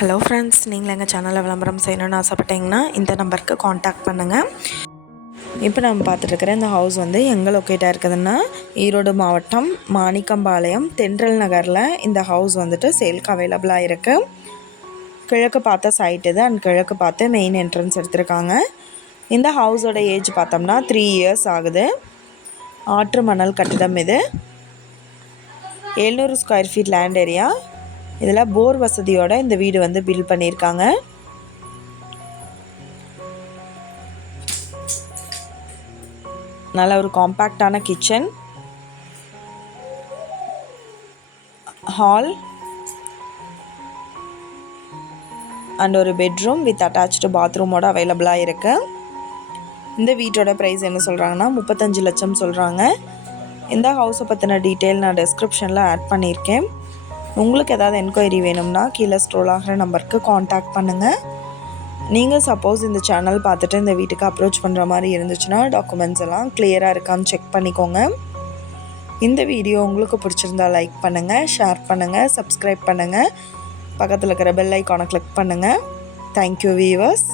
Hello friends, நீங்கள் எங்கள் சேனலில் விளம்பரம் செய்யணும்னு ஆசைப்பட்டீங்கன்னா இந்த நம்பருக்கு காண்டாக்ட் பண்ணுங்கள். இப்போ நம்ம பார்த்துட்ருக்கிற இந்த ஹவுஸ் வந்து எங்கே லொக்கேட்டாக இருக்குதுன்னா ஈரோடு மாவட்டம் மாணிக்கம்பாளையம் தென்றல் நகரில் இந்த ஹவுஸ் வந்துட்டு சேல்க்கு அவைலபிளாக இருக்குது. கிழக்கு பார்த்த சைட் இது அண்ட் கிழக்கு பார்த்து மெயின் என்ட்ரன்ஸ் எடுத்திருக்காங்க. இந்த ஹவுஸோட ஏஜ் பார்த்தோம்னா 3 இயர்ஸ் ஆகுது. ஆற்று மணல் கட்டிடம் இது. 700 ஸ்கொயர் ஃபீட் லேண்ட் ஏரியா. இதில் போர் வசதியோட இந்த வீடு வந்து பில்ட் பண்ணியிருக்காங்க. நல்ல ஒரு காம்பேக்டான கிச்சன், ஹால் அண்ட் ஒரு பெட்ரூம் வித் அட்டாச்டு பாத்ரூமோட அவைலபிளாக இருக்குது. இந்த வீட்டோட ப்ரைஸ் என்ன சொல்கிறாங்கன்னா 35 லட்சம் சொல்கிறாங்க. இந்த ஹவுஸை பற்றின டீட்டெயில் நான் டிஸ்கிரிப்ஷனில் ஆட் பண்ணியிருக்கேன். உங்களுக்கு ஏதாவது என்கொயரி வேணும்னா கீழே ஸ்க்ரோல் ஆகிற நம்பருக்கு காண்டாக்ட் பண்ணுங்கள். நீங்கள் சப்போஸ் இந்த சேனல் பார்த்துட்டு இந்த வீட்டுக்கு அப்ரோச் பண்ணுற மாதிரி இருந்துச்சுன்னா டாக்குமெண்ட்ஸ் எல்லாம் கிளியராக இருக்கான்னு செக் பண்ணிக்கோங்க. இந்த வீடியோ உங்களுக்கு பிடிச்சிருந்தா லைக் பண்ணுங்கள், ஷேர் பண்ணுங்கள், சப்ஸ்கிரைப் பண்ணுங்கள், பக்கத்தில் இருக்கிற பெல் ஐக்கானை கிளிக் பண்ணுங்கள். Thank you viewers.